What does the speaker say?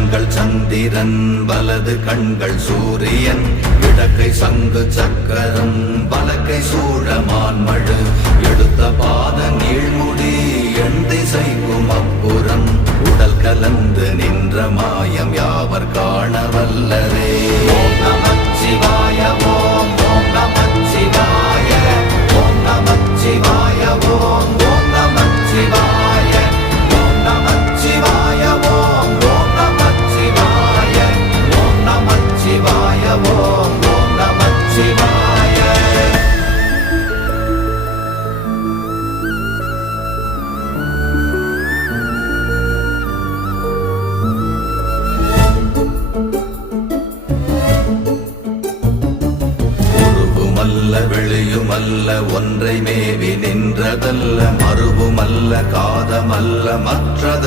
கண்கள் சந்திரன் வலது கண்கள் சூரியன் இடக்கை சங்கு சக்கரம் வலக்கை சூழமான்மழு எடுத்த பாத நீழ்முடி எண் திசைக்கும் அப்புறம் உடல் கலந்து நின்ற மாயம் யாவர் காண வல்லரே. ஓம் நமச்சிவாய ஓம் ஓம் நமச்சிவாய ஓம் நமச்சிவாய ஓம் ஓம் நமச்சிவாய ஓம் நமச்சிவாய ஓம் ஓம் நமச்சிவாய ஓம் நமச்சிவாய ஓம் ஓம் நமச்சிவாய. வெளியுமல்ல ஒன்றை மேவி நின்றதல்ல மறுவுமல்ல காதமல்ல மற்றத